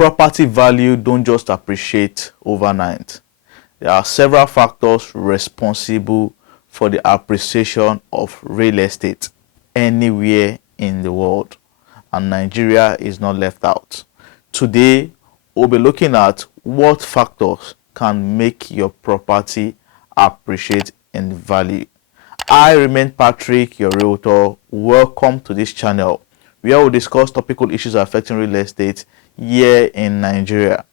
property value don't just appreciate overnight. There are several factors responsible for the appreciation of real estate anywhere in the world, and Nigeria is not left out. Today, we'll be looking at what factors can make your property appreciate in value. I remain Patrick, your realtor. Welcome to this channel where we discuss topical issues affecting real estate here in Nigeria.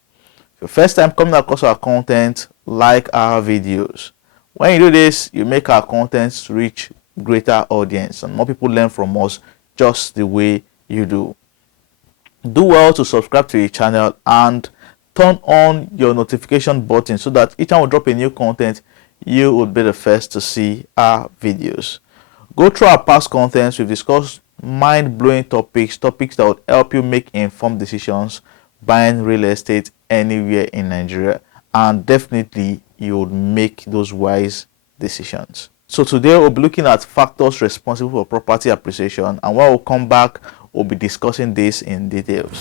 If your first time coming across our content, like our videos. When you do this, you make our content reach greater audience and more people learn from us just the way you do. Do well to subscribe to the channel and turn on your notification button so that each time we drop a new content, you will be the first to see our videos. Go through our past contents. We've discussed mind-blowing topics that would help you make informed decisions buying real estate anywhere in Nigeria, and definitely you would make those wise decisions. So today we'll be looking at factors responsible for property appreciation, and when we'll come back, we'll be discussing this in details.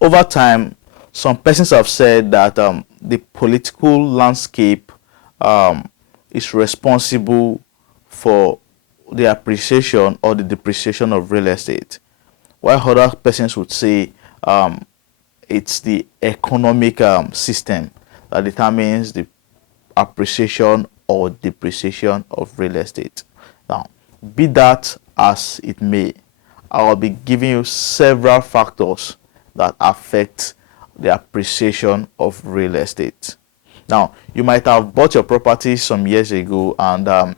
Over time, some persons have said that the political landscape is responsible for the appreciation or the depreciation of real estate, while other persons would say it's the economic system that determines the appreciation or depreciation of real estate. Now, be that as it may, I will be giving you several factors that affect the appreciation of real estate. Now, you might have bought your property some years ago and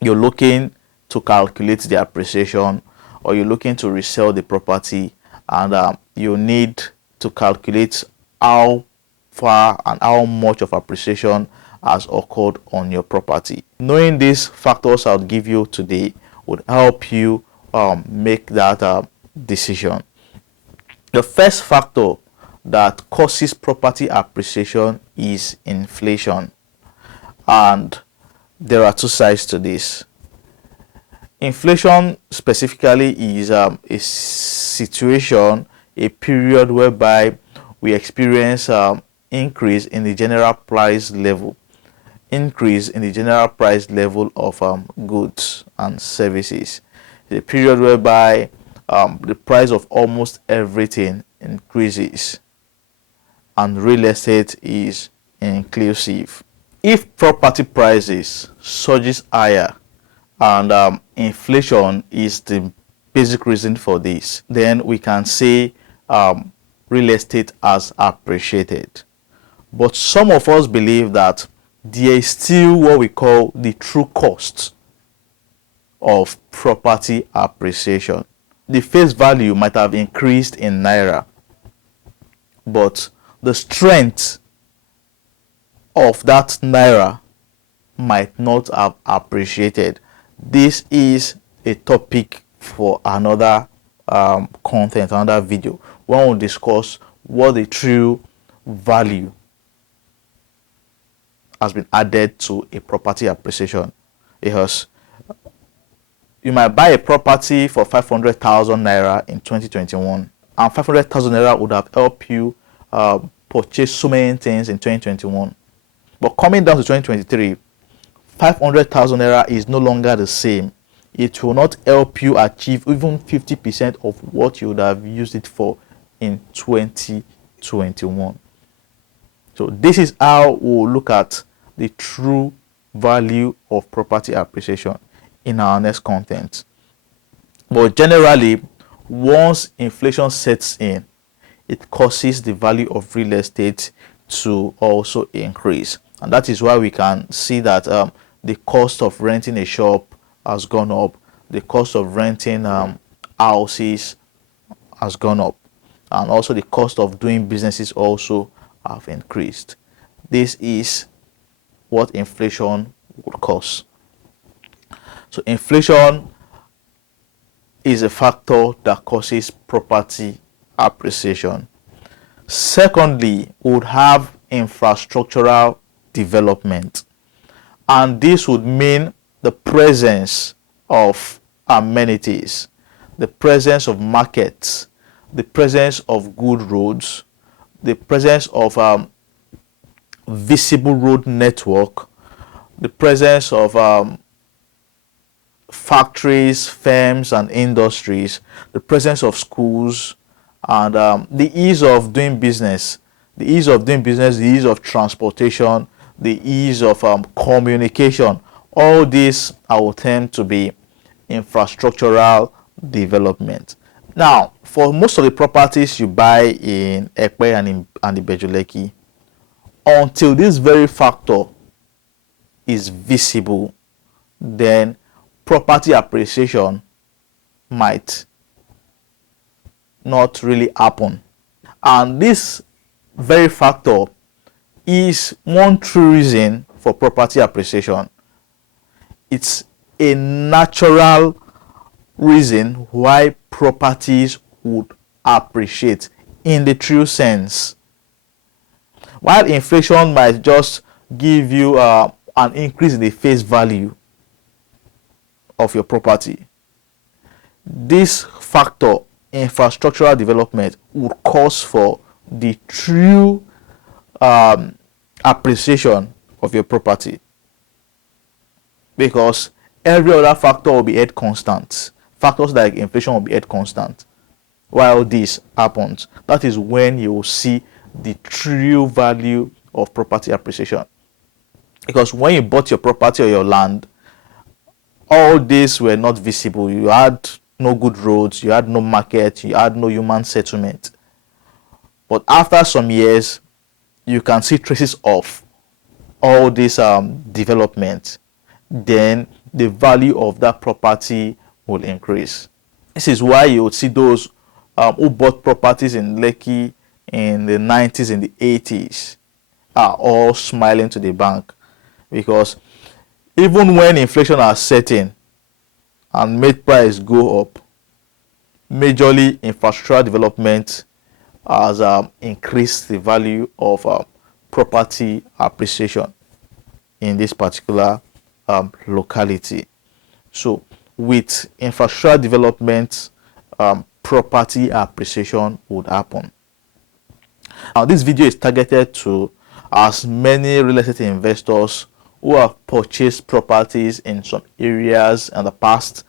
you're looking to calculate the appreciation, or you're looking to resell the property and you need to calculate how far and how much of appreciation has occurred on your property. Knowing these factors I'll give you today would help you make that decision. The first factor that causes property appreciation is inflation, and there are two sides to this. Inflation specifically is a situation, a period whereby we experience increase in the general price level of goods and services. The period whereby the price of almost everything increases, and real estate is inclusive. If property prices surges higher and inflation is the basic reason for this, then we can say real estate has appreciated. But some of us believe that there is still what we call the true cost of property appreciation. The face value might have increased in naira, but the strength of that naira might not have appreciated. This is a topic for another content, another video, when we'll discuss what the true value has been added to a property appreciation. Because you might buy a property for 500,000 naira in 2021, and 500,000 naira would have helped you purchase so many things in 2021. But coming down to 2023, 500,000 naira is no longer the same. It will not help you achieve even 50% of what you would have used it for in 2021. So this is how we'll look at the true value of property appreciation in our next content. But generally, once inflation sets in, it causes the value of real estate to also increase, and that is why we can see that the cost of renting a shop has gone up, the cost of renting houses has gone up, and also the cost of doing businesses also have increased. This is what inflation would cause. So inflation is a factor that causes property appreciation. Secondly, we would have infrastructural development, and this would mean the presence of amenities. the presence of markets, the presence of good roads, the presence of visible road network, the presence of factories, firms, and industries, the presence of schools, and the ease of doing business, the ease of doing business, the ease of transportation, the ease of communication. All these I will tend to be infrastructural development. Now, for most of the properties you buy in Ekpe and Ibejuleki, until this very factor is visible, then property appreciation might not really happen. And this very factor is one true reason for property appreciation. It's a natural reason why properties would appreciate in the true sense. While inflation might just give you an increase in the face value of your property, this factor, infrastructural development, would cause for the true appreciation of your property, because every other factor will be held constant. Factors like inflation will be held constant. While this happens, that is when you will see the true value of property appreciation. Because when you bought your property or your land, all these were not visible. You had no good roads, you had no market, you had no human settlement. But after some years, you can see traces of all this development. Then the value of that property will increase. This is why you would see those who bought properties in Lekki in the 90s and the 80s are all smiling to the bank, because even when inflation has set in and made price go up, majorly infrastructural development has increased the value of property appreciation in this particular locality. So with infrastructural development, property appreciation would happen. Now this video is targeted to as many real estate investors who have purchased properties in some areas in the past,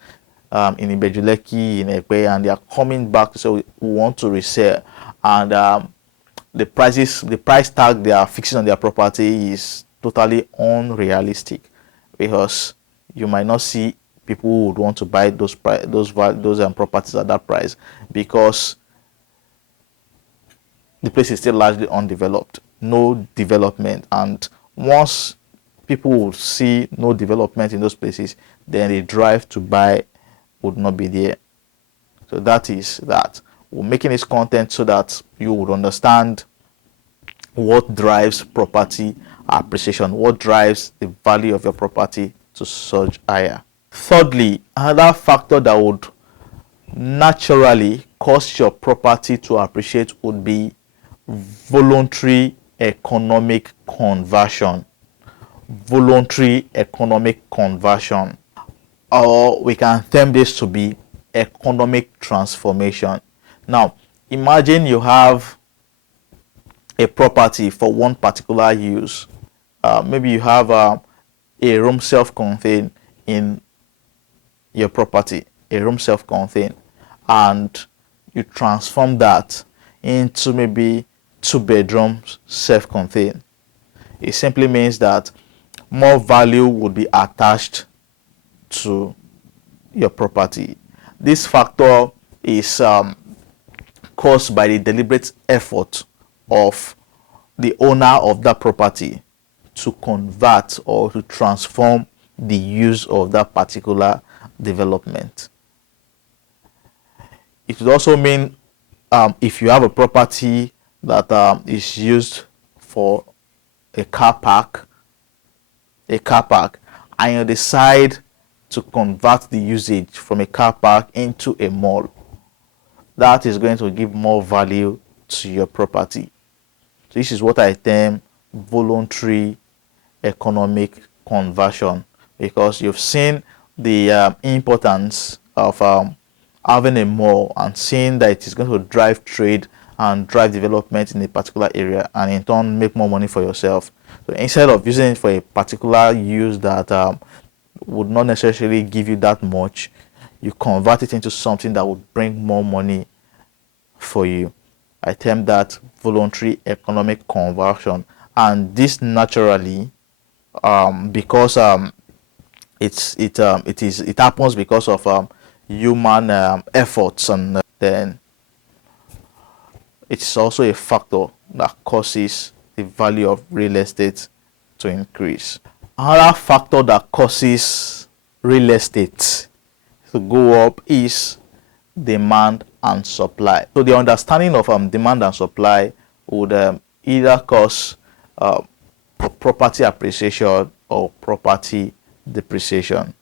in Ibejuleki, in Ekpe, and they are coming back to say we want to resell, and the price tag they are fixing on their property is totally unrealistic, because you might not see people who would want to buy those properties at that price, because the place is still largely undeveloped, no development. And once people will see no development in those places, then the drive to buy would not be there. So that is that. We're making this content so that you would understand what drives property appreciation, what drives the value of your property to surge higher. Thirdly, another factor that would naturally cause your property to appreciate would be voluntary economic conversion. Voluntary economic conversion, or we can term this to be economic transformation. Now imagine you have a property for one particular use. Maybe you have a room self-contained in your property, a room self-contained, and you transform that into maybe 2 bedrooms self-contained. It simply means that more value would be attached to your property. This factor is caused by the deliberate effort of the owner of that property to convert or to transform the use of that particular development. It would also mean if you have a property that is used for a car park, and you decide to convert the usage from a car park into a mall, that is going to give more value to your property. So this is what I term voluntary economic conversion, because you've seen the importance of having a mall and seeing that it is going to drive trade and drive development in a particular area, and in turn make more money for yourself. So instead of using it for a particular use that would not necessarily give you that much, you convert it into something that would bring more money for you. I term that voluntary economic conversion, and this naturally, because it happens because of human efforts, and then it's also a factor that causes the value of real estate to increase. Another factor that causes real estate to go up is demand and supply. So the understanding of demand and supply would either cause property appreciation or property depreciation.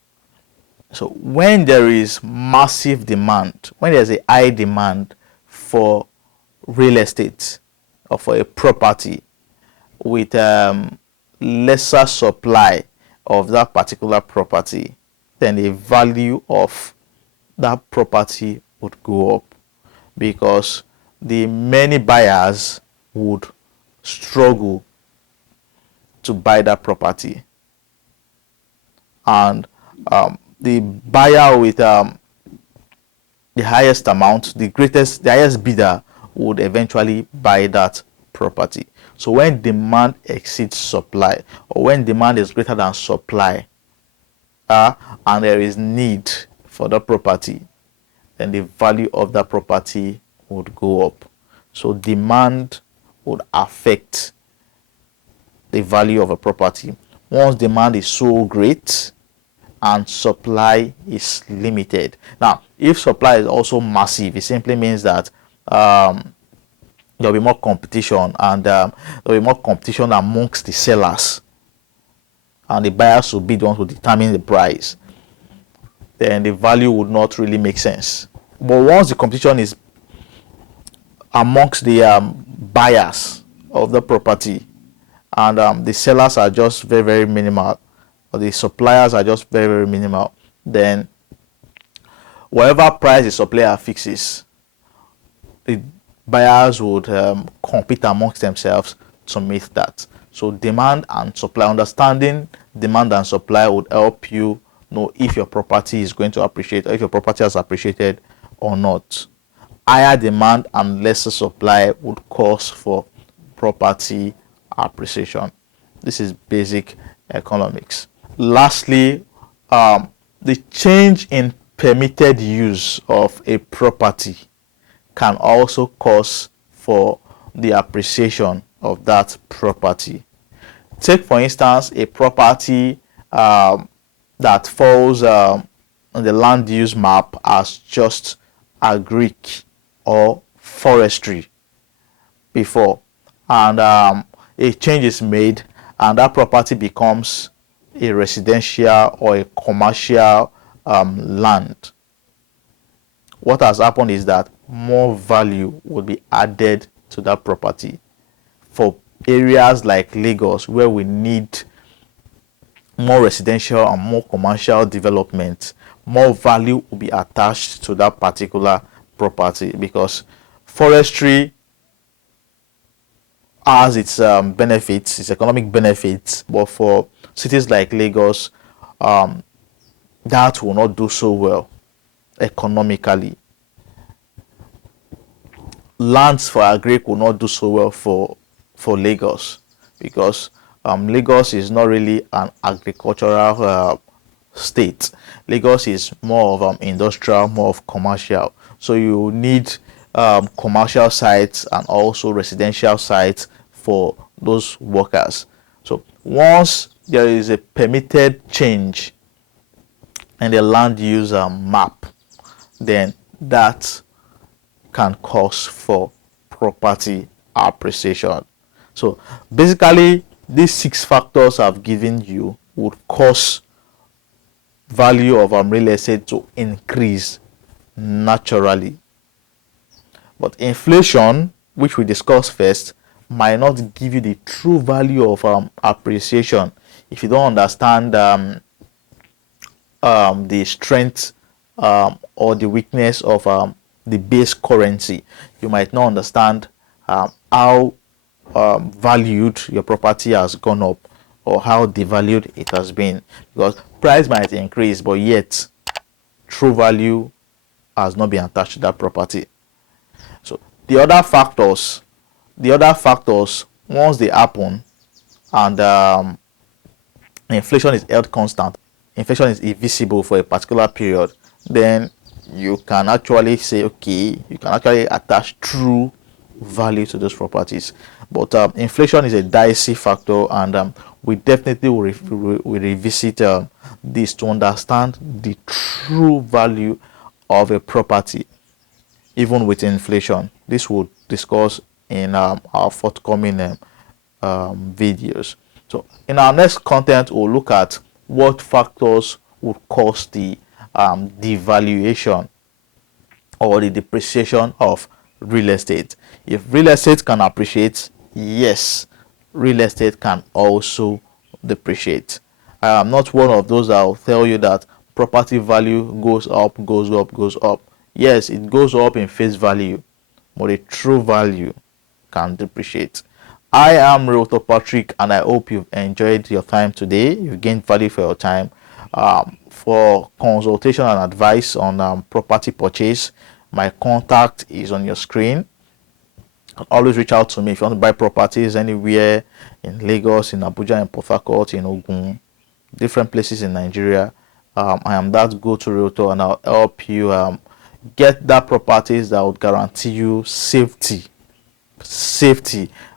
So when there is massive demand, when there's a high demand for real estate or for a property with lesser supply of that particular property, then the value of that property would go up, because the many buyers would struggle to buy that property, and the buyer with the highest amount, the highest bidder would eventually buy that property. So when demand exceeds supply, or when demand is greater than supply, and there is need for the property, then the value of that property would go up. So demand would affect the value of a property. Once demand is so great and supply is limited. Now, if supply is also massive, it simply means that there'll be more competition, and there'll be more competition amongst the sellers, and the buyers will be the ones who determine the price. Then the value would not really make sense. But once the competition is amongst the buyers of the property, and the sellers are just very, very minimal, or the suppliers are just very, very minimal, then whatever price the supplier fixes, the buyers would compete amongst themselves to meet that. So demand and supply, understanding demand and supply would help you know if your property is going to appreciate, or if your property has appreciated or not. Higher demand and lesser supply would cause for property appreciation. This is basic economics. Lastly, the change in permitted use of a property can also cause for the appreciation of that property. Take for instance a property that falls on the land use map as just agric or forestry before, and a change is made, and that property becomes a residential or a commercial land. What has happened is that more value will be added to that property. For areas like Lagos, where we need more residential and more commercial development, more value will be attached to that particular property, because forestry has its benefits, its economic benefits, but for cities like Lagos, that will not do so well economically. Lands for agric will not do so well for Lagos, because Lagos is not really an agricultural state. Lagos is more of industrial, more of commercial. So you need commercial sites and also residential sites for those workers. So once there is a permitted change in the land use map, then that can cause for property appreciation. So basically, these 6 factors I've given you would cause value of real estate to increase naturally. But inflation, which we discussed first, might not give you the true value of appreciation if you don't understand the strength or the weakness of the base currency. You might not understand how valued your property has gone up or how devalued it has been, because price might increase but yet true value has not been attached to that property. So the other factors, once they happen and inflation is held constant, inflation is invisible for a particular period, then you can actually say, okay, you can actually attach true value to those properties. But inflation is a dicey factor, and we definitely will revisit this to understand the true value of a property even with inflation. This we'll discuss in our forthcoming videos. So in our next content, we'll look at what factors would cause the devaluation or the depreciation of real estate. If real estate can appreciate, yes, real estate can also depreciate. I am not one of those that will tell you that property value goes up, goes up, goes up. Yes, it goes up in face value, but a true value can depreciate. I am Realtor Patrick, and I hope you've enjoyed your time today. You've gained value for your time. For consultation and advice on property purchase, my contact is on your screen. Always reach out to me if you want to buy properties anywhere in Lagos, in Abuja, in Port Harcourt, in Ogun, different places in Nigeria. I am that go-to realtor, and I'll help you get that properties that would guarantee you safety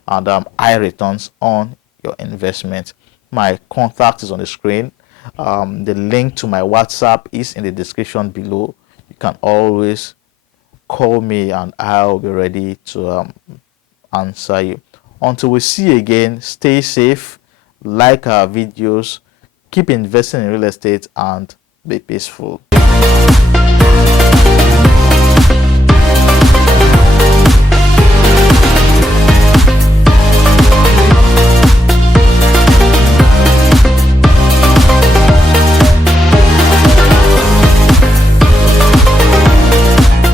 and high returns on your investment. My contact is on the screen. The link to my WhatsApp is in the description below. You can always call me and I'll be ready to answer you. Until we see you again, stay safe, like our videos, keep investing in real estate, and be peaceful.